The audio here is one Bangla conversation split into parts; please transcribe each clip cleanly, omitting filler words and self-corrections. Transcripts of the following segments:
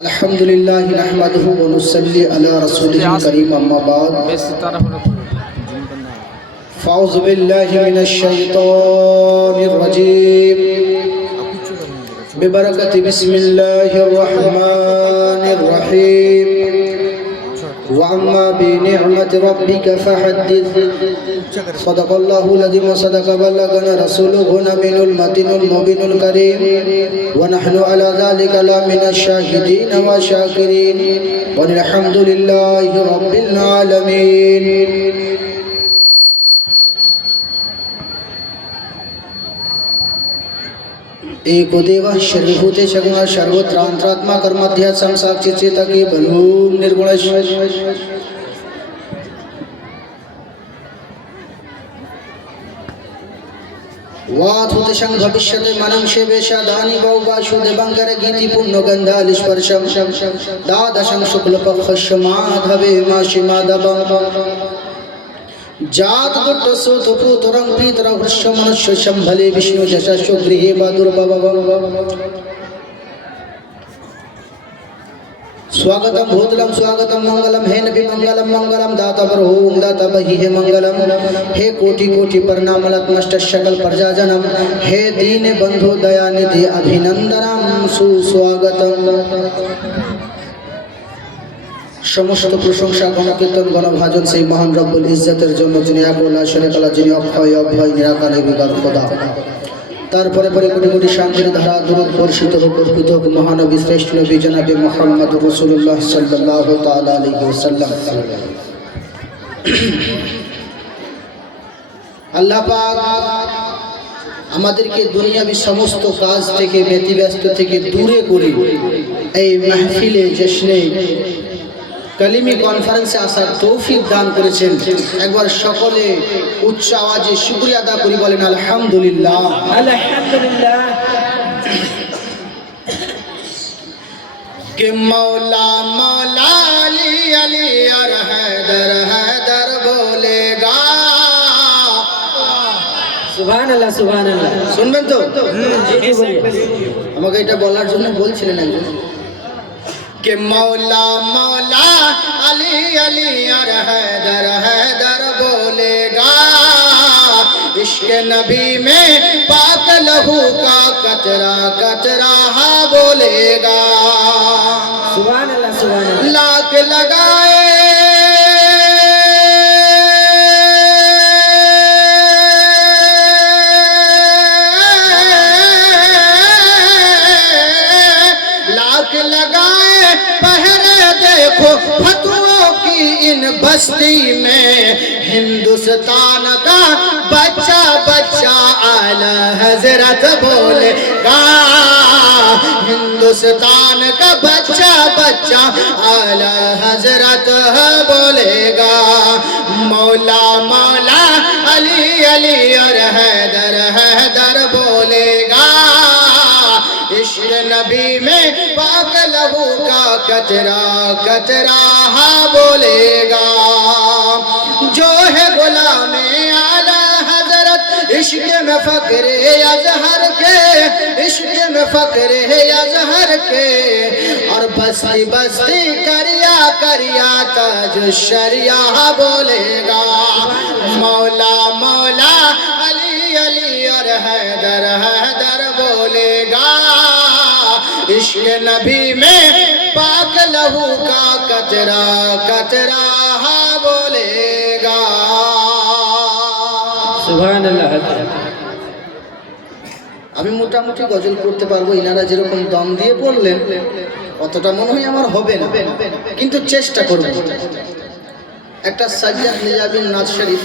अल्हम्दुलिल्लाह नहमदुहु व नुसल्ली अला रसूलिल करीम अम्मा बाद फ़ाउज़ु बिल्लाहि मिनश शैतानिर रजीम बिबरकति बिस्मिल्लाहिर रहमानिर रहीम व अम्मा बिनिअमति रब्बिका फहद्दिस सदक़ल्लाहुल अज़ीम व सदक़ बल्लगना रसूलुहुल अमीनुल मतीनुल मुबीनुल करीम व नहनु अला ज़ालिका लमिनश शाहिदीन व शाकिरीन वल्हम्दुलिल्लाहि रब्बिल आलमीन। एक देवा शरीभूते शगुण सर्वत्रांतरात्मा कर्माध्या संसाक्षी चेता की बलूम निर्गुण वात होते संग भविष्यते मनम शेवेशा दानी बहुबाशु देवांकर गीति पुण्य गंधाल स्पर्शम दादशं शुक्ल पक्ष माधवे माशी माधवम जात दुट्ट सोत पूतरं पीतर वृक्ष मनुष्य शंभले विष्णु जशस्व गृहे बदुर्भवम स्वागतम भूतलम स्वागतम मंगलम हे नबी मंगलम मंगलम दाता बरहूम दाता बही हे मंगलम हे कोटि कोटि प्रणाम नतमस्तक शकल प्रजाजनम हे दीन बंधु दयानिधि अभिनंदनम सुस्वागतम। समस्त प्रशंसा गणकीर्तन गणभाजन से महान रब्बुल इज्जतेर जन्य जिनि एक शरीक आल्लाह जिनि अक्षय अभय निराकार निर्विकार खुदा तारपरे परे कोटि कोटि शांतिर धारा दुरूद बर्षित होक अर्पित होक महानबी श्रेष्ठ नबी जनाबे मुहम्मद रसूलुल्लाह सल्लल्लाहु ताला अलैहि वसल्लम। আল্লাহ পাক আমাদেরকে দুনিয়াবি সমস্ত কাজ থেকে ব্যতিব্যস্ত থেকে দূরে করে এই মাহফিলে জশ্নে কালিমি কনফারেন্সে আসার তৌফিক দান করেছেন। একবার সকলে উচ্চ আওয়াজে শুকরিয়া আদা করি বলেন আলহামদুলিল্লাহ। আলহামদুলিল্লাহ। कि मौला मौला अली अली और हैदर हैदर बोलेगा। সুবহান আল্লাহ সুবহান আল্লাহ। শুনবেন তো? আমাকে এটা বলার জন্য বলছিলেন একজন कि मौला मौला अली अली और हैदर हैदर बोलेगा। इश्क नबी में पाक लहू का कतरा कतरा हा बोलेगा। सुभान अल्लाह सुभान अल्लाह। लाख लगाए फतुओं की इन बस्ती में हिंदुस्तान का बच्चा बच्चा आला हजरत बोलेगा। हिंदुस्तान का बच्चा बच्चा आला हजरत बोलेगा। मौला मौला अली अली और हैदर हैदर बोलेगा। इश्क नबी में पाक लहू का कतरा कतरा हा बोलेगा। जो है गुलामे आला हजरत इश्क में फक्रे अजहर के, इश्क में फक्रे अजहर के और बस्ती बस्ती करिया करिया ताज शरिया बोलेगा। मौला मौला अली अली और हैदर हैदर बोलेगा। इश्क नबी में पाक लहू का कतरा कतरा हा बोलेगा। सुभान अल्लाह। আমি মোটামুটি গজল করতে পারবো, ইনারা যেরকম দম দিয়ে বললেন অতটা মনে হয় আমার হবে না, কিন্তু চেষ্টা করব। একটা সাজ্জাদ নিজামীর নাজ শরীফ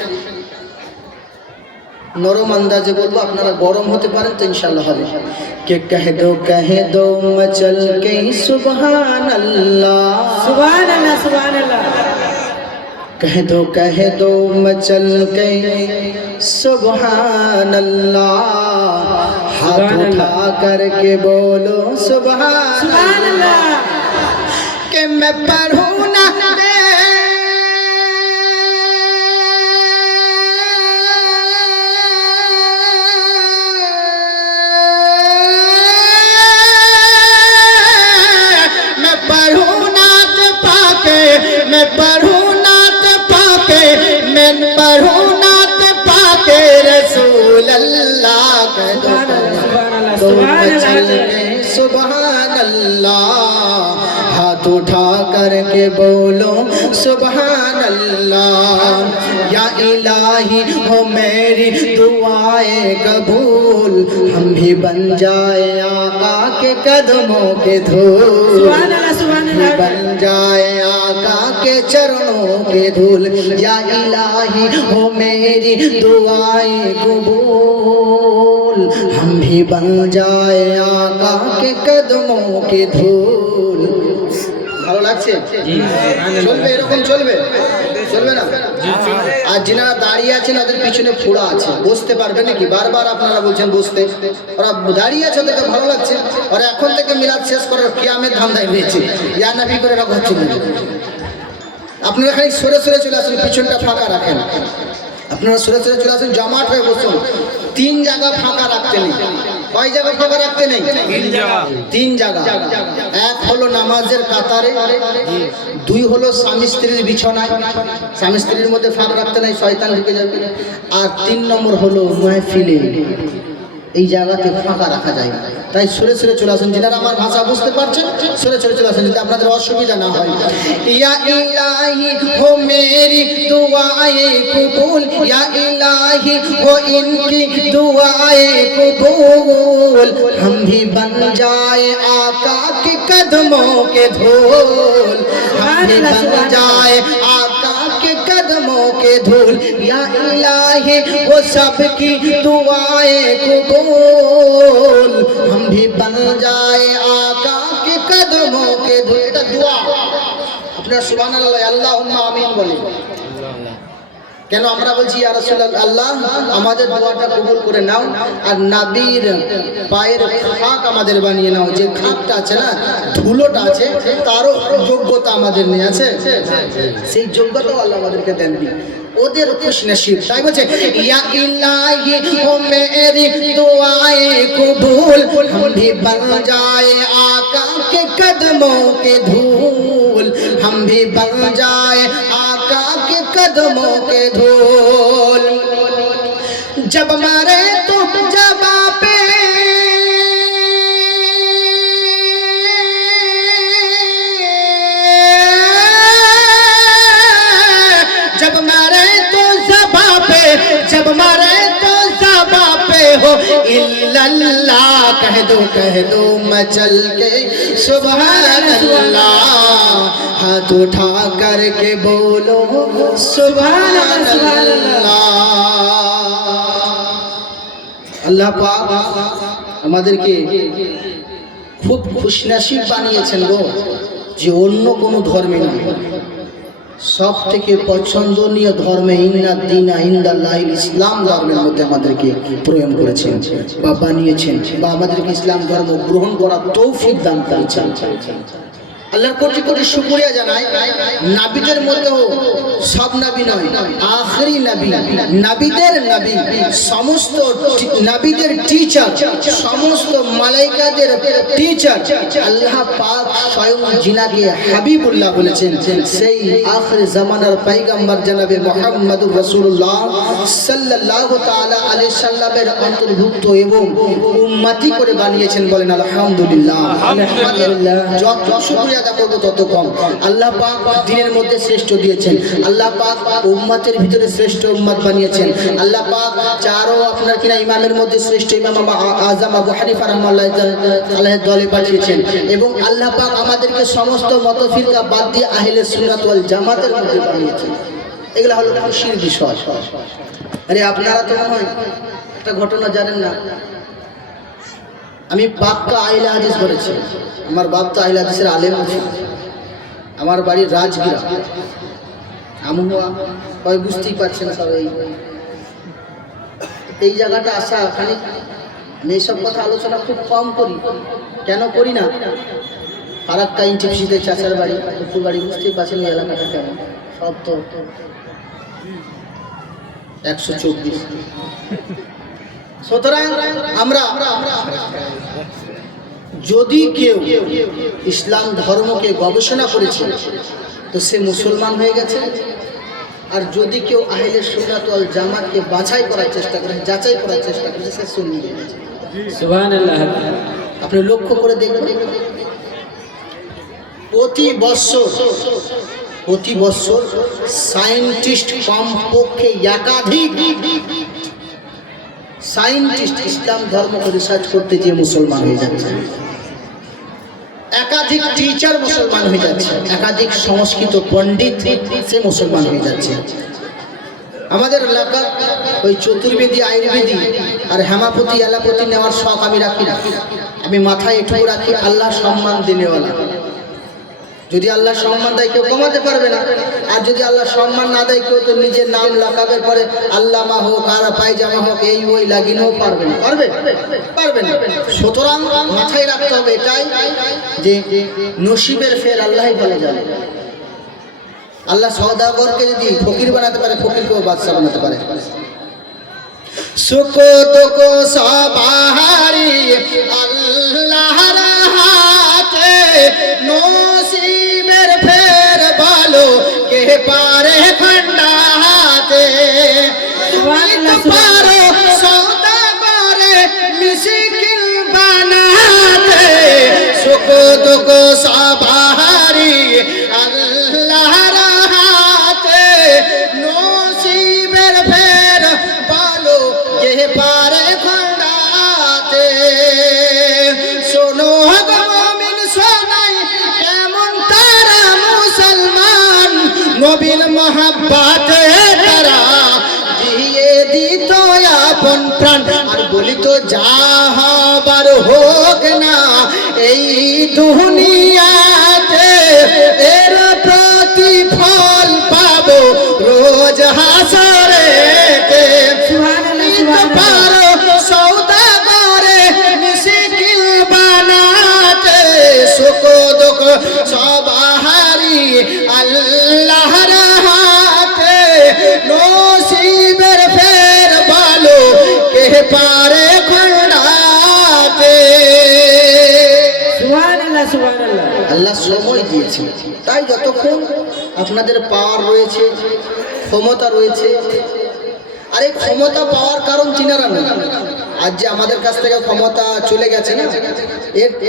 नरम अंदाजे बोलबो, अपनारा गरम होते पारेन तो इंशाल्लाह হবে। के कह दो मचल के सुभान अल्लाह सुभान अल्लाह सुभान अल्लाह। कह दो मचल के सुभान अल्लाह। हाथ उठा करके बोलो सुभान अल्लाह। के मैं पढ़ूं ना मैं पढ़ूं नात पाके, मैं पढ़ूं नात पाके रसूल अल्लाह कह दो तो चल के सुभान अल्लाह। हाथ उठा करके बोलो सुभान अल्लाह। या इलाही हो मेरी दुआएं कबूल, हम भी बन जाए आका के कदमों के धूल, बन जाए आका के चरणों के धूल। या इलाही हो मेरी दुआएं कबूल, हम भी बन जाए आका के कदमों के धूल। ভালো লাগছে? চলবে এরকম চলবে? চলবে না? আর যারা দাঁড়িয়ে আছেন ওদের পিছনে ফোড়া আছে, বসতে পারবে নাকি? বারবার আপনারা বলছেন বসতে, ওরা দাঁড়িয়ে আছে ওদেরকে ভালো লাগছে, ওরা এখন থেকে মিলাদ শেষ করার কিয়ামের ধান্দায় রয়েছে, ইয়া নবী করে রাখা হচ্ছে না। আপনারা খালি সরে সরে চলে আসুন, পিছনটা ফাঁকা রাখেন। আপনারা সরে সরে চলে আসুন, জমাট হয়ে বসুন। 3 জায়গা ফাঁকা রাখতে নেই। কয় জায়গা ফাঁকা রাখতে নেই? 3 জায়গা। এক হলো নামাজের কাতারে, 2 হলো স্বামী স্ত্রীর বিছানায়, স্বামী স্ত্রীর মধ্যে ফাঁক রাখতে নাই, শয়তান ঢুকে যাবে। আর 3 নম্বর হলো মাহফিলে, এই জায়গাতে ফাঁকা রাখা যায় না। তাই সরে সরে চলে আসুন, যারা আমার ভাষা বুঝতে পারছেন সরে সরে চলে আসুন, যাতে আপনাদের অসুবিধা না হয়। ইয়া ইলাহি হো মেরি দুআয়ে কবুল, ইয়া ইলাহি হো ইনকি দুআয়ে কবুল, हम भी बन जाए आका के कदमों के धूल, हम भी बन जाए आका के कदमों के धूल। या इलाही वो सबकी दुआएं कबूल, हम भी बन जाए आका के कदमों के धूल। এটা দোয়া, আপনারা সুবহানাল্লাহ আল্লাহুম্মা আমিন বলেন। কেন আমরা বলছি ইয়া রাসূলুল্লাহ, আল্লাহ আমাদের দোয়াটা কবুল করে নাও, আর নবীর পায়ের খাক আমাদের বানিয়ে নাও। যে খাকটা আছে না, ধুলোটা আছে, তারও যোগ্যতা আমাদের নেই আছে, সেই যোগ্যতাও আল্লাহ আমাদেরকে দেন। ওদের খুশ নসিব। তাই বলছে ইয়া ইলাহি ও মেরি দুআয়ে কবুল, हम भी बन जाए आका के कदमों के धूल, हम भी बन जाए आका के कदमों के धूल। जब मारे तो जबा पे, जब मारे तो जबा पे, जब मारे तो जबा पे हो इल्लल्लाह कह दो मचल के सुभान अल्लाह। हाथ उठा करके बोलो सुभान अल्लाह। আল্লাহ পাক আমাদেরকে খুব খুশনসিব বানিয়েছেন গো, যে অন্য কোনো ধর্মে না, সব থেকে পছন্দনীয় ধর্মে ইন্না দীনা ইনদাল্লাহিল ইসলাম ধর্মের মধ্যে আমাদেরকে প্রেরণ করেছেন বা বানিয়েছেন, বা আমাদেরকে ইসলাম ধর্ম গ্রহণ করার তৌফিক দান করেছেন। আল্লাহর কোটি কোটি শুকরিয়া জানাই। নবীদের মধ্যেও সব নবী নয়, আখেরি নবী, নবীদের নবী, সমস্ত নবীদের টিচার, সমস্ত মালাইকাদের টিচার আল্লাহ পাক স্বয়ং জিনাকে হাবিবুল্লাহ বলেছেন, সেই আখির জামানার পয়গম্বর জনাবে মুহাম্মদুর রাসূলুল্লাহ সাল্লাল্লাহু তাআলা আলাইহি সাল্লামের অন্তর্ভুক্ত এবং উম্মতি করে বানিয়েছেন। বলেন আলহামদুলিল্লাহ। আলহামদুলিল্লাহ। যত শুকরিয়া করবো তত কম। আল্লাহ পাক দ্বীনের মধ্যে শ্রেষ্ঠ দিয়েছেন, আল্লাহ পাক উম্মতের ভিতরে শ্রেষ্ঠ উম্মত বানিয়েছেন, আল্লাহ পাক চারো আপনার কিনা ইমামের মধ্যে শ্রেষ্ঠ ইমাম আযম আবু হানিফা রাহমাতুল্লাহি আলাইহি দলে পাঠিয়েছেন, এবং আল্লাহ পাক আমাদেরকে সমস্ত মত ফিরকা বাদ দিয়ে আহলে সুন্নাত ওয়াল জামাতের মধ্যে বানিয়েছেন। এগুলা হলো খুশির বিষয়। আরে আপনারা তো মনে হয় একটা ঘটনা জানেন না, আমি পাক্কা আহলে হাদিস করেছি, আমার বাপ তো আহলে হাদিসের আলেম, আমার বাড়ির রাজগিরা, আমুয়া কয় বুঝতেই পারছেন সবাই। এই জায়গাটা আসা খানিক, আমি এইসব কথা আলোচনা খুব কম করি। কেন করি না? ফারাক্কা ইনটিপিসিতে চাচার বাড়ি, পুকুর বাড়ি, বুঝতেই পারছেন ওই এলাকাটা কেমন। সব তো 124। সুতরাং আমরা যদি কেউ ইসলাম ধর্মকে গবেষণা করেছে, তো সে মুসলমান হয়ে গেছে। আর যদি কেউ আহলে সুন্নাত ওয়াল জামাতকে বাছাই করার চেষ্টা করে, যাচাই করার চেষ্টা করে, সে সুন্নি হয়ে গেছে। সুবহানাল্লাহ। আপনি লক্ষ্য করে দেখবেন, প্রতি বছর সায়েন্টিস্ট কমপক্ষে একাধিক সায়েন্টিস্ট ইসলাম ধর্মকে রিসার্চ করতে গিয়ে মুসলমান হয়ে যাচ্ছে, একাধিক টিচার মুসলমান হয়ে যাচ্ছে, একাধিক সংস্কৃত পণ্ডিত সে মুসলমান হয়ে যাচ্ছে। আমাদের এলাকার ওই চতুর্বেদী, আয়ুর্বেদী আর হেমাপতি এলাপতি নেওয়ার শখ আমি রাখি না। আমি মাথায় এটুকু রাখি, আল্লাহ সম্মান দিনেওয়ালা। যদি আল্লাহ সম্মান দেয় কেউ কমাতে পারবে না, আর যদি আল্লাহ সম্মান না দেয় কেউ তো নিজের নাম লাগাবের পরে আল্লামা হোক আর পায়জামা হোক এই ওই লাগিনেও পারবে না, পারবে না। সুতরাং মাথায় রাখতে হবে এটাই যে নসিবের ফের আল্লাহই ভালো জানে। আল্লাহ সওদাগরকে যদি ফকির বানাতে পারে, ফকিরকেও বাদশাহ বানাতে পারে। সুখ দুঃখ সবারই আল্লাহর হাতে, নসিবের ফের ভালো কে পারে খণ্ডাতে। পারো সওদাগরে মিশকিল বানাতে, সুখ দুঃখ সবারই আল্লাহর হাতে, নসিবের ফের ভালো কে পারে খণ্ডাতে। শোনো গো মুমিন শোনাই কেমন তারা মুসলমান, নবীর মহাব্বতে তারা দিয়ে দিত আপন প্রাণ। আর বলি তো যা হবার হোক না এই দুনিয়াতে, এর প্রতিফল পাবো রোজ হাসরেতে। পারো সওদাগরে মিশকিল বানাতে, সুখ দুঃখ সবারই আল্লাহর হাতে, নসিবের ফের ভালো কে পারে খণ্ডাতে। সুবহানাল্লাহ, সুবহানাল্লাহ। আল্লাহ সময় দিয়েছে, তাই যতক্ষণ আপনাদের পাওয়ার রয়েছে, ক্ষমতা রয়েছে, আর এই ক্ষমতা পাওয়ার কারণ চিনারা না। আজ যে আমাদের কাছ থেকে ক্ষমতা চলে গেছে না,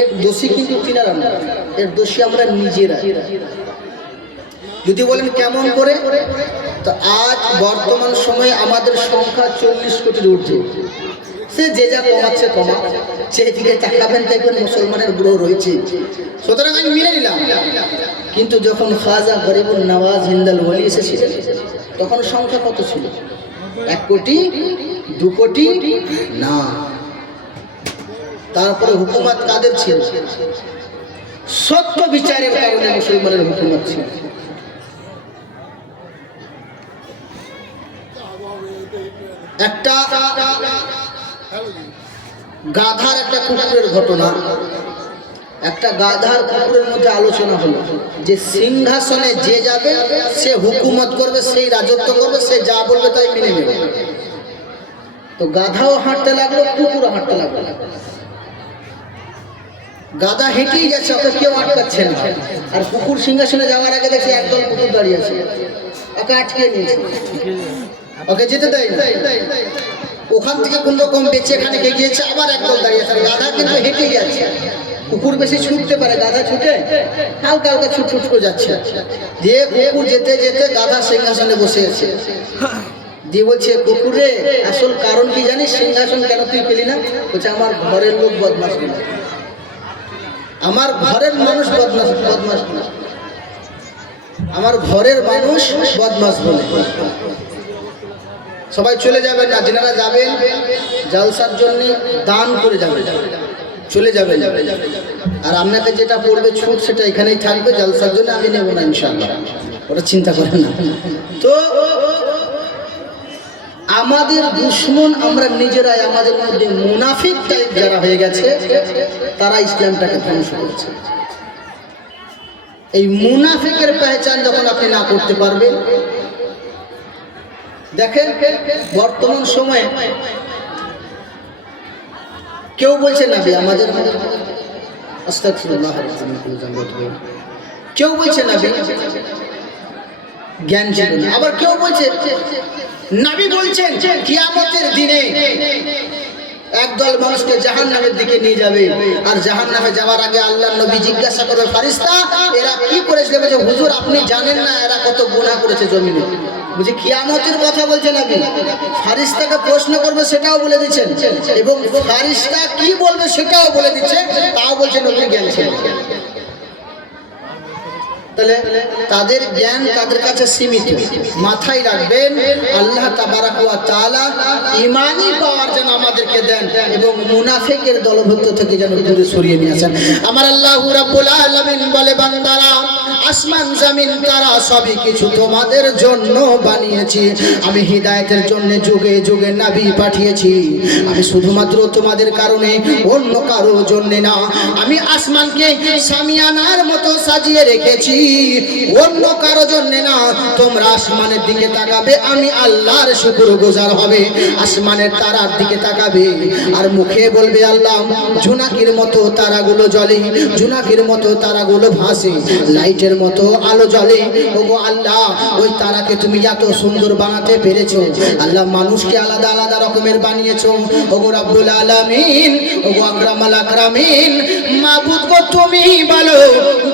এর দোষী কিন্তু চিনারা না, এর দোষী আমরা নিজেরা। যদি বলেন কেমন করে, তো আজ বর্তমান সময়ে আমাদের সংখ্যা 40 কোটির ঊর্ধ্বে। সে যে যা কমাচ্ছে কমা, সেই দিকে তাকাবেন দেখবেন মুসলমানের গ্রহ রয়েছে, সুতরাং আমি মেনে নিলাম। কিন্তু যখন খাজা গরিবুল নওয়াজ হিন্দাল ওলি এসেছিলেন, তখন সংখ্যা কত ছিল? 1 কোটি 2 কোটি না। তারপরে হুকুমত কাদের ছিল? সত্য বিচারের কারণে মুসলমানের হুকুমত ছিল। একটা গাধার একটা কুকুরের ঘটনা, একটা গাধার কুকুরের মধ্যে আলোচনা হলো যে সিংহাসনে যে যাবে সে হুকুমত করবে, সেই রাজত্ব করবে, সে যা বলবে তাই মেনে নেবে। তো গাধাও হাঁটতে লাগলো, কুকুরও হাঁটতে লাগলো। গাধা হেঁটেই যাচ্ছে, ওকে কেউ আটকাচ্ছে না। আর কুকুর সিংহাসনে যাওয়ার আগে দেখছে একদল কুকুর দাঁড়িয়ে আছে, ওকে আটকে নিয়েছে, ওকে যেতে দেয় না। ওখান থেকে কোন রকম বেঁচে এখানে গিয়েছে, আবার একদল দাঁড়িয়ে আছে। গাধা কিন্তু হেঁটে যাচ্ছে, কুকুর বেশি ছুটতে পারে, গাধা ছুটে হালকা হালকা ছুট করে যাচ্ছে। দিয়ে কুকুর যেতে যেতে গাধা সিংহাসনে বসে আছে। দিয়ে বলছে, কুকুরে আসল কারণ কি জানিস, সিংহাসন কেন তুই পেলি না? বলছে, আমার ঘরের লোক বদমাশ বলে, আমার ঘরের মানুষ বদমাশ বলে, আমার ঘরের মানুষ বদমাশ বলে। সবাই চলে যাবেন না, যেনারা যাবেন জালসার জন্য দান করে যাবেন, চলে যাবেন। আর আপনাকে যেটা পড়বে ছুট সেটা এখানেই থাকবে, জালসার জন্য আমি নেব না ইনশাআল্লাহ, ওটা চিন্তা করেন না। তো আমাদের দুশ্মন আমরা নিজেরাই, আমাদের মধ্যে মুনাফিক টাইপ যারা হয়ে গেছে, তারা ইসলামটাকে ধ্বংস করেছে। এই মুনাফিকের পেহচান যখন আপনি না করতে পারবেন, দেখেন বর্তমান সময়ে কেউ বলছে না আমাদের, আস্তাগফিরুল্লাহ, কেউ বলছে না জ্ঞান ছিল না। আবার কেউ বলছে, নবী বলছেন কিয়ামতের দিনে একদল মানুষকে জাহান্নামের দিকে নিয়ে যাবে, আর জাহান্নামে যাওয়ার আগে আল্লাহর নবী জিজ্ঞাসা করবে ফেরেশতা এরা কি করেছে? বলে হুজুর আপনি জানেন না এরা কত গুনাহ করেছে জমিনে। বুঝি কিয়ামতের কথা বলছে নবী, ফেরেশতাকে প্রশ্ন করবে সেটাও বলে দিচ্ছেন, এবং ফেরেশতা কি বলবে সেটাও বলে দিচ্ছে, তাও বলছে নবীর জ্ঞান ছিল। তাহলে তাদের জ্ঞান তাদের কাছে সীমিত। মাথায় রাখবেন আল্লাহ তাবারাক ওয়া তাআলা ঈমানি পাওয়ার যেন আমাদেরকে দেন এবং মুনাফিকের দলভুক্ত থেকে যেন দূরে সরিয়ে নিয়ে আসেন। আমার আল্লাহ রাব্বুল আলামিন বলে বান্দারা আসমান জমিন তারা সবই কিছু তোমাদের জন্য বানিয়েছি, আমি হিদায়াতের জন্য যুগে যুগে নবী পাঠিয়েছি, আমি শুধুমাত্র তোমাদের কারণে অন্য কারো জন্য না। আমি আসমানকে সামিয়ানার মতো সাজিয়ে রেখেছি অন্য কারো জন্য না। তোমরা আসমানের দিকে তাকাবে, আমি আল্লাহর শুকরগুজার হবে, আসমানের তারার দিকে তাকাবে আর মুখে বলবে আল্লাহ জোনাকির মতো তারাগুলো জ্বলে, জোনাকির মতো তারাগুলো ভাসে, লাইটের মতো আলো জ্বলে। ওগো আল্লাহ ওই তারাকে তুমি এত সুন্দর বানাতে পেরেছো, আল্লাহ মানুষকে আলাদা আলাদা রকমের বানিয়েছো। ওগো রব্বুল আলামিন, ওগো আকরামাল আকরামিন, মাবুদ গো তুমি বলো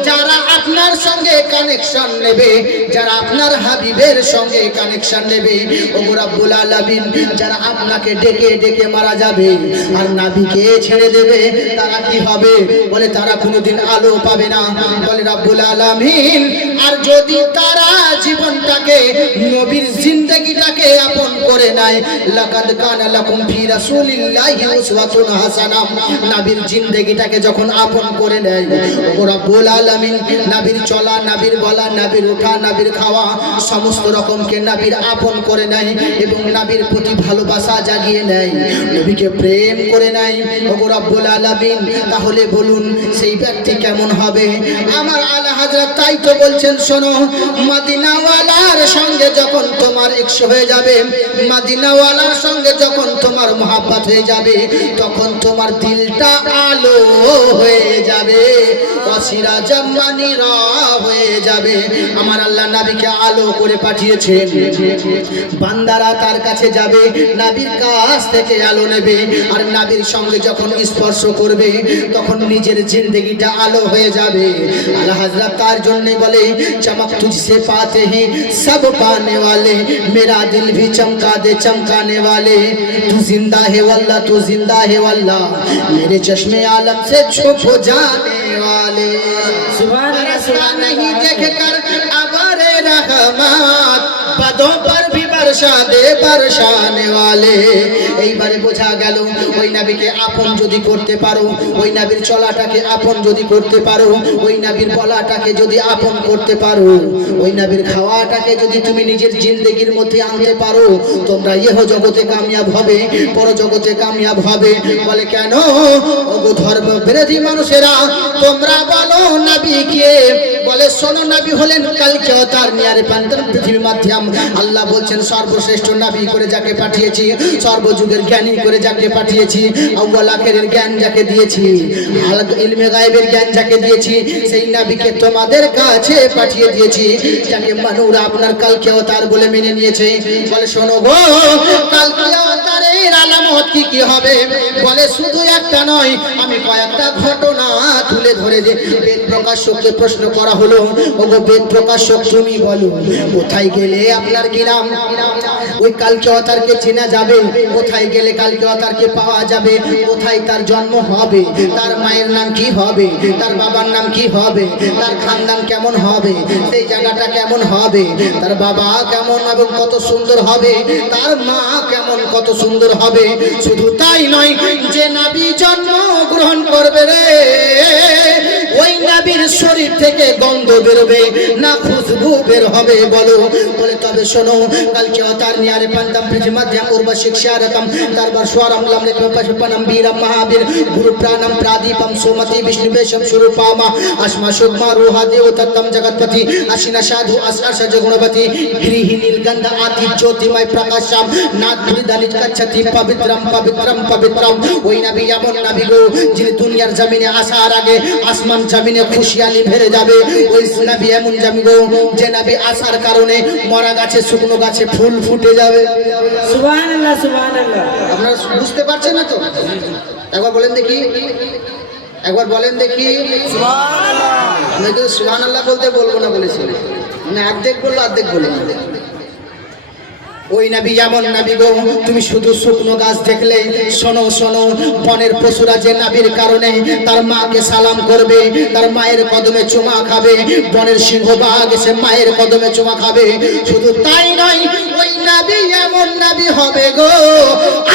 যারা আপনার সঙ্গে কানেকশন নেবে, যারা আপনার হাবিবের সঙ্গে কানেকশন নেবে, ওগো রব্বুল আলামিন যারা আপনাকে ডেকে ডেকে মারা যাবে আর নবীকে ছেড়ে দেবে তারা কি হবে? বলে তারা কোনোদিন আলো পাবে না। বলে রব্বুল আলামিন আর যদি তারা জীবনটাকে নবীর জিন্দেগিটাকে আপন করে নেয়, লাকাদ কানা লাকুম ফি রাসূলিল্লাহি উসওয়াতুন হাসানাহ, নবীর জিন্দেগিটাকে যখন আপন করে নেয়, ওগো রব্বুল আলামিন নবীর চলা, নবীর বলা, নবীর ওঠা, নবীর খাওয়া সমস্ত রকমকে নবীর আপন করে নেয় এবং নবীর প্রতি ভালোবাসা জাগিয়ে নেয়, নবীকে প্রেম করে নেয়, ওগো রব্বুল আলামিন তাহলে বলুন সেই ব্যক্তি কেমন হবে? আমার আলা হযরত তাই তো বলছেন শোনো, মদিনাওয়ালার সঙ্গে যখন তোমার ইকশ হয়ে যাবে, মদিনাওয়ালার সঙ্গে যখন তোমার মোহাব্বত হয়ে যাবে, তখন তোমার দিলটা আলো হয়ে যাবে, অসিরা জামানিরা হয়ে যাবে। আমার আল্লাহ নবীকে আলো করে পাঠিয়েছেন, বান্দারা তার কাছে যাবে, নবীর কাছ থেকে আলো নেবে, আর নবীর সঙ্গে যখন স্পর্শ করবে তখন নিজের জিন্দেগিটা আলো হয়ে যাবে। আলা হযরত তার জন্য বলে চমক তুঝসে পাতে हैं सब पाने वाले, मेरा दिल भी चमका दे चमकाने वाले, तू जिंदा है वल्लाह, तू जिंदा है वल्लाह, मेरे चश्मे आलम से छुप जाने वाले, बरसता नहीं देख कर अबारे रहमत, पदों पर भी बरसा दे बरसाने वाले। এইবারে বোঝা গেল ওই নবীকে আপন যদি করতে পারো, ওই নবীর চলাটাকে আপন যদি করতে পারো, ওই নবীর বলাটাকে যদি আপন করতে পারো, ওই নবীর খাওয়াটাকে যদি তুমি নিজের জিন্দেগির মধ্যে আনতে পারো, তোমরা ইহ জগতে কামিয়াব হবে, পর জগতে কামিয়াব হবে। বলে কেন? ওগো ধর্ম বিরোধী মানুষেরা তোমরা বলো নবী কে? বলে শোনো নবী হলেন কালকে তার নিয়ারে পান্তন পৃথিবীর মাধ্যম। আল্লাহ বলছেন সর্বশ্রেষ্ঠ নবী করে যাকে পাঠিয়েছি, সর্বযুগের জ্ঞানী করে যাকে পাঠিয়েছি, আউয়াল আখিরের জ্ঞান যাকে দিয়েছি, ইলমে গায়েবের জ্ঞান যাকে দিয়েছি, সেই নবীকে তোমাদের কাছে পাঠিয়ে দিয়েছি, যাকে মানুরা আপনার কালকে অবতার বলে মেনে নিয়েছে। বলে শোনো গো কালকে অবতারের আলামত কি কি হবে? বলে শুধু একটা নয়, আমি কয়েকটা ঘটনা তুলে ধরে যে বেদ প্রকাশককে প্রশ্ন করা হলো, ওগো বেদ প্রকাশক তুমি বলো কোথায় গেলে আপনার কি নাম? ওই কালকে অবতারকে চেনা যাবে? কোথায় গেলে কালকে অবতারকে পাওয়া যাবে? কোথায় তার জন্ম হবে? তার মায়ের নাম কি হবে? তার বাবার নাম কি হবে? তার খানদান কেমন হবে? সেই জায়গাটা কেমন হবে? তার বাবা কেমন এবং কত সুন্দর হবে? তার মা কেমন কত সুন্দর হবে? শুধু তাই নয়, যে নবী জন্ম গ্রহণ করবে রে, ওই নবীর শরীর থেকে গন্ধ বেরোবে না খুশবু বের হবে? বলো। বলে তবে শোনো কালকে অবতার নিয়ারে পান্তাম পৃথিবী মাধ্যম উর্বা শিক্ষারতম দরবার স্বরম লামলে পশুপনম বীরম মহাবীর গুরু প্রাণম প্রাদীপম সোমতি বিষ্ণুবেশম স্বরূপামা আসমা সুকমা রুহা দেবতত্তম জগৎপতি আশিনা সাধু আশাশ গুণবতী গৃহী নীলগন্ধ আতি জ্যোতিময় প্রকাশম নাথ দালিত কাচ্ছতি পবিত্রম পবিত্রম পবিত্রম। ওই নবী এমন নবী গো যিনি দুনিয়ার জমিনে আসার আগে আসমান আসমান জমিনে খুশিয়ালি ভরে যাবে। ওই নবী এমন যাবে গো যে নবী আসার কারণে মরা গাছে শুকনো গাছে ফুল ফুটে যাবে। সুবহানাল্লাহ সুবহানাল্লাহ। আপনারা বুঝতে পারছেন না তো? একবার বলেন দেখি, একবার বলেন দেখি সুবহানাল্লাহ। আমি তো সুবহানাল্লাহ বলতে বলবো না বলেছি, না অর্ধেক বললো অর্ধেক বলি। ওই নবী এমন নবী গো, তুমি শুধু শুকনো গাছ দেখলে শোনো শোনো, বনের পশুরা যে নবীর কারণে তার মাকে সালাম করবে, তার মায়ের কদমে চুমা খাবে, বনের সিংহ বাঘ এসে মায়ের কদমে চুমা খাবে। শুধু তাই নয়, ওই নবী এমন নবী হবে গো,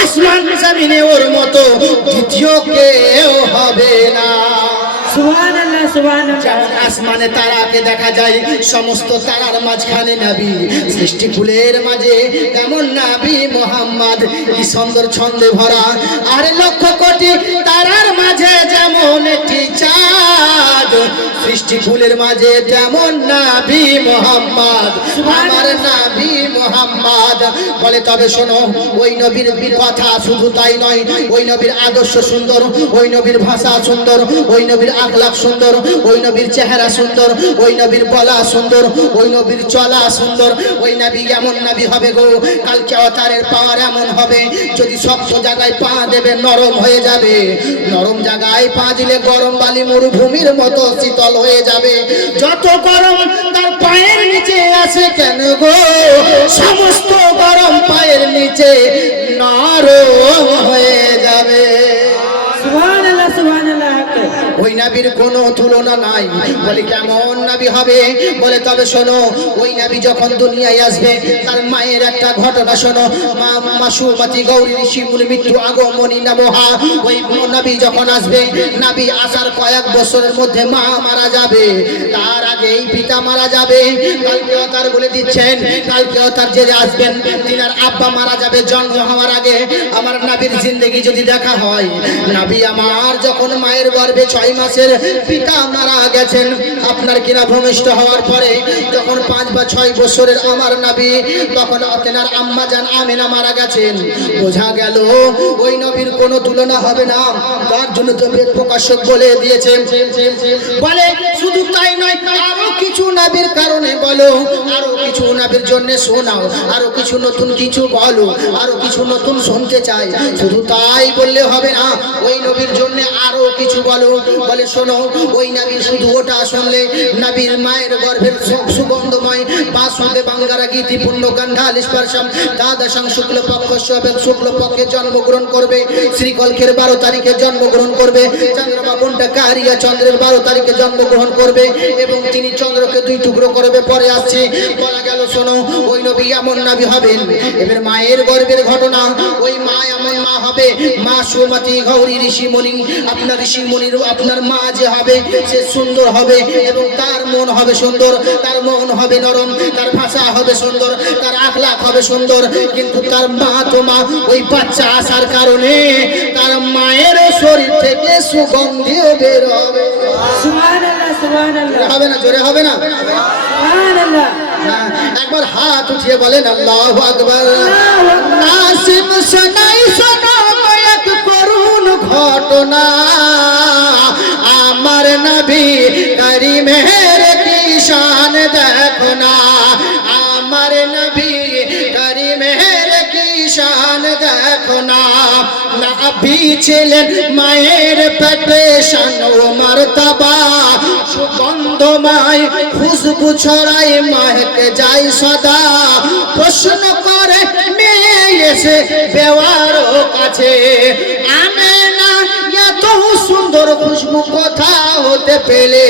আসমান জমিনে ওর মতো দ্বিতীয় কেউ হবে না। সুবহানাল্লাহ সুবহানাল্লাহ। যেমন আসমানে তারাকে দেখা যায়, সমস্ত তারার মাঝখানে নবী, সৃষ্টি ফুলের মাঝে তেমন নবী মুহাম্মদ, কি সুন্দর ছন্দে ভরা। আর লক্ষ কোটি তারার মাঝে যেমন একটি চাঁদ, সৃষ্টি ফুলের মাঝে তেমন নবী মুহাম্মদ, আমার নবী মুহাম্মদ। বলে তবে শোনো, ওই নবীর কথা শুধু তাই নয়, ওই নবীর আদর্শ সুন্দর, ওই নবীর ভাষা সুন্দর, ওই নবীর আখলাক সুন্দর, ওই নবীর চেহারা সুন্দর, ওই নবীর বলা সুন্দর, ওই নবীর চলা সুন্দর। ওই নবী এমন নবী হবে গো, কালকে অবতারের পাওয়ার এমন হবে, যদি শক্ত জায়গায় পা দেবে নরম হয়ে যাবে, নরম জায়গায় পা দিলে গরম বালি মরুভূমির মতো শীতল হয়ে যাবে। যত গরম তার পায়ের নিচে আছে কেন গো, সমস্ত গরম পায়ের নিচে নরম হয়ে যাবে। সুবহানাল্লাহ সুবহানাল্লাহ। ওই নবীর কোনো তুলনা নাই। বলে কেমন নবী হবে? বলে তবে শোনো, ওই নবী যখন দুনিয়ায় আসবে তার মায়ের একটা ঘটনা শোনো। মা মাসুমাতি গৌরী ঋষিমুনি মৃত্যু আগমনী নমহা। ওই নবী যখন আসবে, নবী আসার কয়েক বছরের মধ্যে মা মারা যাবে, তার আগেই পিতা মারা যাবে। কালকে তার বলে দিচ্ছেন, কালকে তার যে আসবেন তিনার আব্বা মারা যাবে জন্ম হওয়ার আগে। আমার নবীর জিন্দেগি যদি দেখা হয়, নবী আমার যখন মায়ের গর্ভে 6 মাসের পিতা মারা গেছেন, আপনার কিনা ভূমিষ্ঠ হওয়ার পরে যখন 5 বা 6 বছরের আমার নবী, তখন আপনার আম্মা জান আমিনা মারা গেছেন। বোঝা গেল ওই নবীর কোনো তুলনা হবে না। তার জন্য তো বেদ প্রকাশক বলে দিয়েছে। বলে শুধু তাই নয়, আরো কিছু নবীর কারণে বলো, আরো কিছু নবীর জন্য শোনাও, আরো কিছু নতুন কিছু বলো, আরো কিছু নতুন শুনতে চাই। শুধু তাই বললে হবে না, ওই নবীর জন্য আরো কিছু বলো। বলে শোনো, ওই নবী শুধু ওটা শুনলে, নবীর মায়ের গর্ভের সুগন্ধময় বাসুদে বাঙ্গারা গীতি পূর্ণ গন্ধাল স্পর্শম দ্বাদশং শুক্ল পক্ষ এবং শুক্ল পক্ষে জন্মগ্রহণ করবে। শ্রীকল্কের 12 তারিখে জন্মগ্রহণ করবে। চন্দ্রমা কোনটা কারিয়া চন্দ্রের 12 তারিখে জন্মগ্রহণ করবে এবং তিনি চন্দ্রকে 2 টুকরো করবে। পরে আসছে বলা গেল শোনো, ওই নবী এমন নবী হবেন। এবার মায়ের গর্ভের ঘটনা, ওই মা এমন মা হবে, মা সুমতি গৌরী ঋষিমণি। আপনার ঋষিমণির আপনার মা যে হবে সে সুন্দর হবে এবং তার মন হবে সুন্দর, তার মন হবে নরম, তার ভাষা হবে সুন্দর, তার আখলাক হবে সুন্দর। কিন্তু তার মা তো মা, ওই বাচ্চা আসার কারণে তার মায়ের শরীর থেকে সুগন্ধিও বের হবে। সুবহানাল্লাহ সুবহানাল্লাহ। হবে না? জোরে হবে না? সুবহানাল্লাহ। একবার হাত উঠিয়ে বলেন আল্লাহু আকবার। নাসিব শোনাই শোনো এক করুণ ঘটনা, আমার নবী করিমের কি শান দেখো না, আমার নবী করিমের কি শান দেখো না। নবী ছিলেন মায়ের পেটে শান ও মর্তবা, সুগন্ধময় খুশবু ছড়াই মহক যায় সদা। প্রশ্ন করে মেয়ে এসে বেওয়ার কাছে, আমেনা এত সুন্দর খুশবু কোথা হতে পেলে?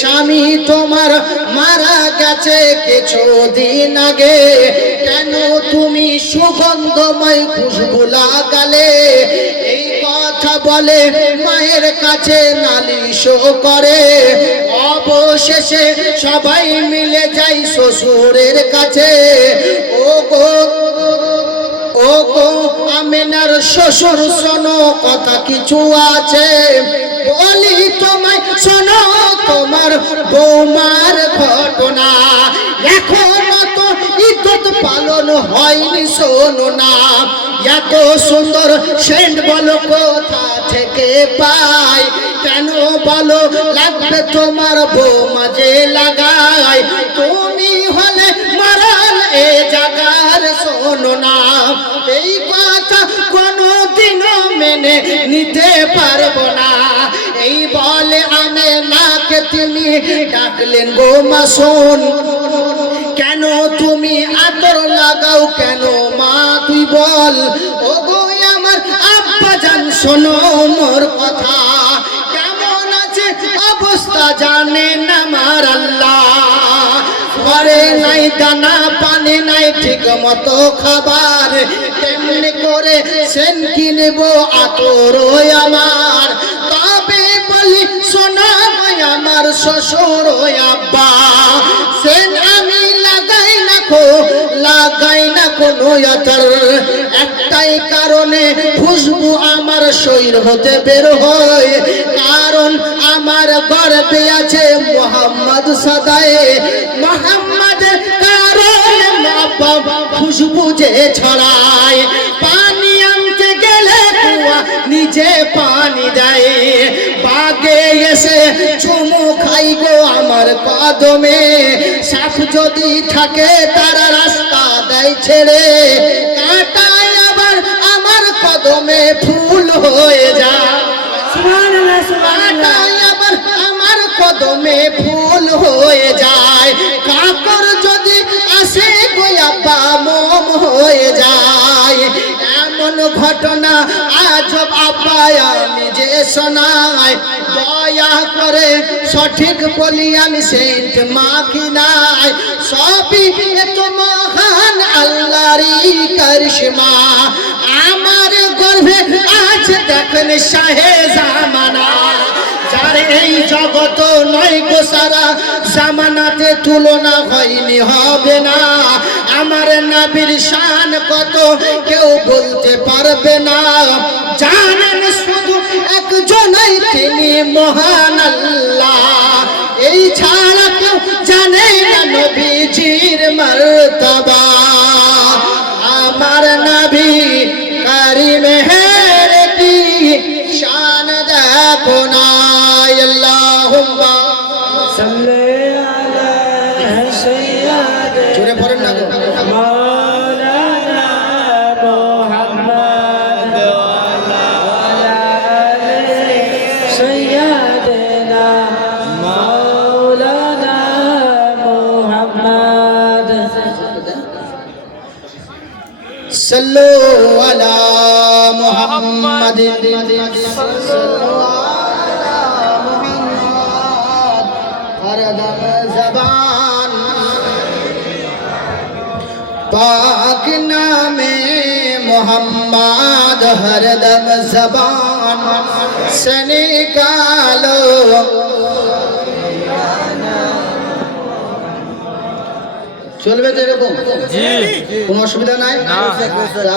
স্বামী তোমার মারা গেছে কিছুদিন আগে, কেন তুমি সুগন্ধময় খুশবু লাগালে? এই কথা বলে মায়ের কাছে নালিশ করে। অবশেষে সবাই মিলে যাই শ্বশুরের কাছে। ও গো আমিনার শ্বশুর শোনো, কথা কিছু আছে বলি তোমায়, শোনো তোমার বৌমার ঘটনা। এখন তো ইজ্জত পালন হয়নি শোনো না, এত সুন্দর সেন্ট বলো কোথা থেকে পাই, কেন বলো লাগবে তোমার বউ মাঝে লাগাই, তুমি হলে মারাল এ জাগার শোনো না, এই কথা কোনোদিনও মেনে নিতে পারবো না। এই বলে আমেনাকে তিনি ডাকলেন গো মা শোন, কেন তুমি আতর লাগাও কেন মা তুই বল, ও গো আমার আব্বা জান শোনো মোর কথা, কেমন আছে অবস্থা জানে না আমার আল্লাহ, ঘরে নাই দানা পানি নাই ঠিক মতো খাবার, কেমনে করে সেন কিনবো আতর আমার, তবে বলি শোনা আমার শ্বশুর আব্বা, সেন আমি লাগাই না কোনো আতর, একটাই কারণে খুশবু আমার শরীর হতে বের হয়, কারণ আমার গর্বে আছে মোহাম্মদ সাদায়ে, মোহাম্মদের কারণে বাবা খুশবু যে ছড়ায়, পানি আনতে গেলে কুয়া নিজে পানি দেয়, বাগে এসে চুমু খাই গো আমার কদমে, সাপ যদি থাকে তারা রাস্তা দেয় ছেড়ে, কাঁটায় আবার আমার কদমে ফুল হয়ে যায়, সুবহানাল্লাহ সুবহানাল্লাহ কাঁটায় আবার আমার কদমে ফুল হয়ে যায়, কাকর যদি আসে গো আব্বা মোম হয়ে যায়, এমন ঘটনা আজ আব্বা আমি যে শোনাই, দয়া করে সঠিক বলি আমি সেন্ট মাখি নাই, সবই তো মহান আল্লাহরই করিশ্মা, আমার গর্ভে আজ দেখেন শাহে জামানা, যার এই জগত নয় গো সারা জামানাতে তুলনা হয়নি হবে না, আমার নবীর শান কত কেউ বলতে পারবে না, জানেন শুধু একজনই তিনি মহান আল্লাহ, এই ছাড়া কেউ জানে না নবীজির মর্তবা, আমার নবী কারিমে হের কি শান দেখো না, আল্লাহুম্মা সাল্লি আলা সাইয়্যিদিনা জোরে পড়েন না গো, মাওলানা মুহাম্মদ ওয়া আলা আলি সাইয়্যিদিনা মাওলানা মুহাম্মদ, সাল্লু আলা মুহাম্মাদিন, সাল্লু আলা মুহাম্মাদ, হরদম জবান পাক নামে মোহাম্মদ, হরদম জবান से निकालो, চলবে তো এরকম? জি কোনো অসুবিধা নাই?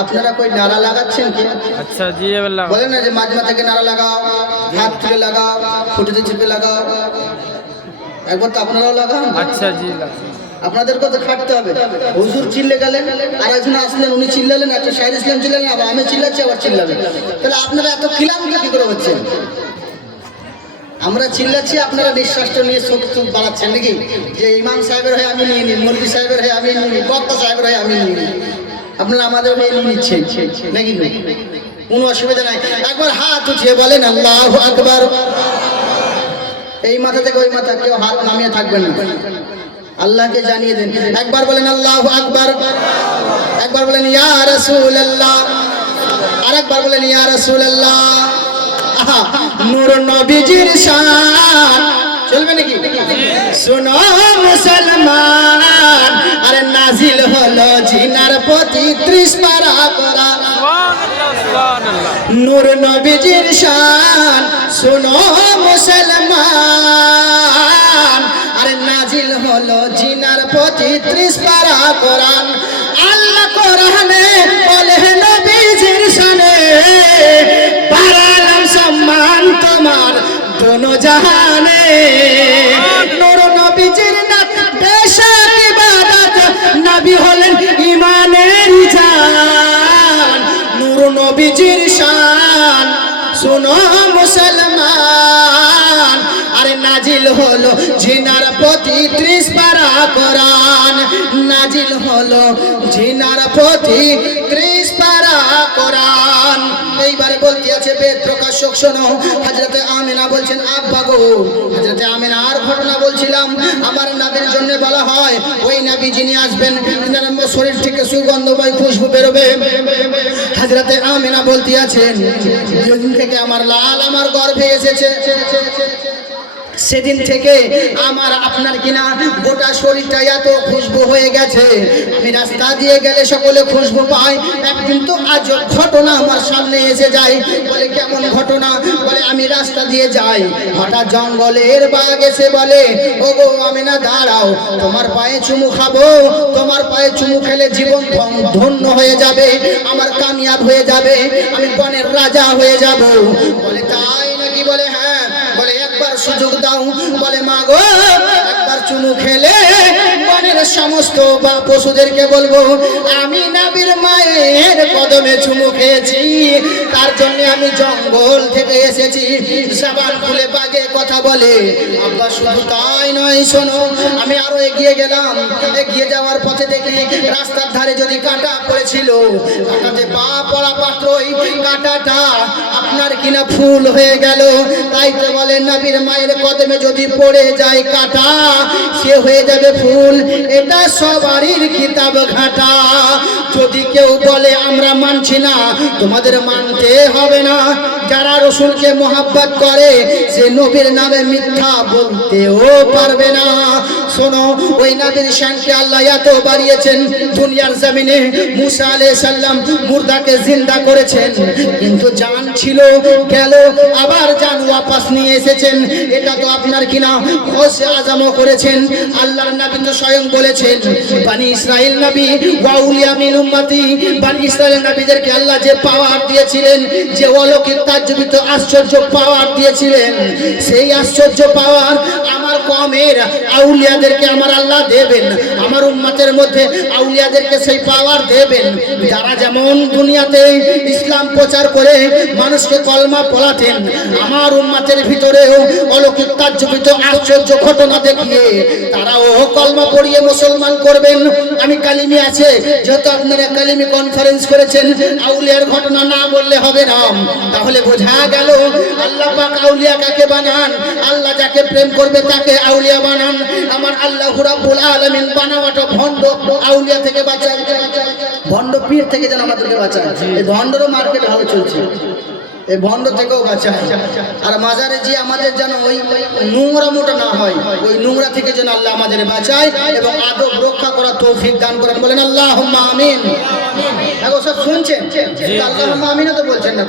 আপনারা কই নারা লাগাচ্ছেন কি? আচ্ছা জি বললাম বলেন না যে মাঝে মাঝে থেকে নারা লাগাও, হাত তুলে লাগাও, ফুটিতে চিপে লাগাও, একবার তো আপনারাও লাগান। আচ্ছা জি আপনাদেরকে তো খাটতে হবে। হুজুর চিল্লে গেলেন, আর একজন আসলেন, উনি চিল্লালেন, একটা শাহিদ ইসলাম চিল্লালেন, আবার আমি চিল্লাচ্ছি, আবার চিল্লাবেন, তাহলে আপনারা এত ক্লান্ত কি করে হচ্ছেন? আমরা চিল্লাচ্ছি, আপনারা নিঃশ্বাসটা নিয়ে চোখ চোখ বাড়াচ্ছেন নাকি, যে ইমাম সাহেবের হয়ে আমি নিয়ে নিই, মুরগি সাহেবের হয়ে আমি নিয়ে নিই, বক্তা সাহেবের হয়ে আমি নিয়ে নিই, আপনারা আমাদের হয়ে নিয়ে নিচ্ছেন নাকি? কোনো অসুবিধা নাই। একবার হাত উঠিয়ে বলেন আল্লাহু আকবার। এই মাথা থেকে ওই মাথা কেউ হাত নামিয়ে থাকবেন না, আল্লাহকে জানিয়ে দেন। একবার বলেন আল্লাহু আকবার, একবার বলেন ইয়া রাসূলুল্লাহ, আরেকবার বলেন ইয়া রাসূলুল্লাহ। নূর নবীজির শান চলবে নাকি? শুনো মুসলমান, আরে নাজিল হলো জিনার প্রতি 30 পারা কোরআন। নূর নবীজির শান শুনো মুসলমান, আরে নাজিল হলো জিনার প্রতি 30 পারা কোরআন। আল্লাহ কোরআনে বলে নবীজির শানে, বাড়ালাম সম্মান তোমার দোনো জাহানে। নূর নবীজির নাম বেশক ইবাদত, নবী হলেন ইমানের নবীজির শান শুনো মুসলমান, আরে নাজিল হলো জিনার প্রতি 30 পারা কোরআন, নাজিল হলো জিনার প্রতি 30 পারা কোরআন। এইবারে বলতে আছে বেদ প্রকাশক শোনো, হযরতে আমিনা বলছেন আব্বা গো, হযরতে আমিনার ঘটনা বলছিলাম। আমার নবীর জন্য বলা হয় ওই নবী যিনি আসবেন তিনার শরীর থেকে সুগন্ধময় খুশবু বেরোবে। হযরতে আমিনা বলতে আছেন যেদিন থেকে আমার লাল আমার গর্ভে এসেছে সেদিন থেকে আমার আপনার কিনা গোটা শরীরটা এত খুশবু হয়ে গেছে, আমি রাস্তা দিয়ে গেলে সকলে খুশবু পায়। একদিন তো আজব ঘটনা আমার সামনে এসে যায়। বলে কেমন ঘটনা? বলে আমি রাস্তা দিয়ে যাই, হঠাৎ জঙ্গলের বাঘ এসে বলে ও গো আমিনা দাঁড়াও, তোমার পায়ে চুমু খাবো, তোমার পায়ে চুমু খেলে জীবন ধন্য হয়ে যাবে, আমার কামিয়াব হয়ে যাবে, আমি বনের রাজা হয়ে যাব। বলে তাই নাকি? বলে হ্যাঁ। বলে একবার সুযোগ দাও। বলে মা গো একবার চুমু খেলে বনের সমস্ত বা পশুদেরকে বলবো আমি নবীর মায়ের কদমে চুমু খেয়েছি, তার জন্য আমি জঙ্গল থেকে এসেছি। জবান খুলে বাগে কথা বলে। আব্বা শুধু তাই নয়, শোনো, আমি আরো এগিয়ে গেলাম। এগিয়ে যাওয়ার পথে দেখি রাস্তার ধারে যদি কাঁটা পড়েছিল, কাঁটাতে পা পড়া পাত্রই কাঁটাটা আপনার কিনা ফুল হয়ে গেল। তাই তো বলে নবীর মায়ের কদমে যদি পড়ে যায় কাঁটা, সে হয়ে যাবে ফুল। এটা সবারই কিতাব ঘাটা। যদি কেউ বলে আমরা মানছি না, তোমাদের মানতে হবে না। যারা রসুলকে মোহাব্বত করে সে নবীর নামে মিথ্যা বলতেও পারবে না। শোনো, ওই নবীর শানকে আল্লাহ এত বাড়িয়েছেন, দুনিয়ার জমিনে মুসা আলাইহিস সালাম মুর্দাকে জিন্দা করেছেন, কিন্তু জান ছিল গেল, আবার জান ওয়াপাস নিয়ে এসেছেন। এটা তো আপনার কিনা হোসে আজমও করেছেন। আল্লাহর নবী তো স্বয়ং বলেছেন বনি ইসরাইল নবী ওয়াউলিয়া মিন উম্মতি, বনি ইসরাইল নবীদেরকে আল্লাহ যে পাওয়ার দিয়েছিলেন, যে অলৌকিক তাজ্জবিত আশ্চর্য পাওয়ার দিয়েছিলেন, সেই আশ্চর্য পাওয়ার আমার কওমের আউলিয়াদেরকে আমার আল্লাহ দেবেন। আমার উম্মতের মধ্যে আউলিয়াদেরকে সেই পাওয়ার দেবেন। যারা যেমন দুনিয়াতে ইসলাম প্রচার করে মানুষকে কলমা পড়াতেন, আমার উম্মতের ভিতরেও অলৌকিক তাজ্জবিত আশ্চর্য ঘটনা দেখিয়ে তারাও কলমা পড়িয়ে মুসলমান করবেন। আমি কালিমি আছে, যেহেতু আপনারা কালিমি কনফারেন্স করেছেন, আউলিয়ার ঘটনা না বললে হবে না। তাহলে বোঝা গেল আল্লাহ পাক আউলিয়া কাকে বানান? আল্লাহ যাকে প্রেম করবে তাকে আউলিয়া বানান। আমার আল্লাহ রাব্বুল আলামিন বানাওয়াটা ভণ্ড আউলিয়া থেকে বাঁচায়, ভণ্ড পীর থেকে যেন আমাদেরকে বাঁচায়। এই ভণ্ডরও মার্কেট ভালো চলছে, এই ভণ্ড থেকেও বাঁচায়। আর মাজারে যে আমাদের যেন ওই নোংরা মোটা না হয়, ওই নোংরা থেকে যেন আল্লাহ আমাদের বাঁচায় এবং আদব রক্ষা করার তৌফিক দান করেন। বলেন আল্লাহুম্মা আমিন। এখন সব শুনছেন? আল্লাহুম্মা আমিন তো বলছেন না।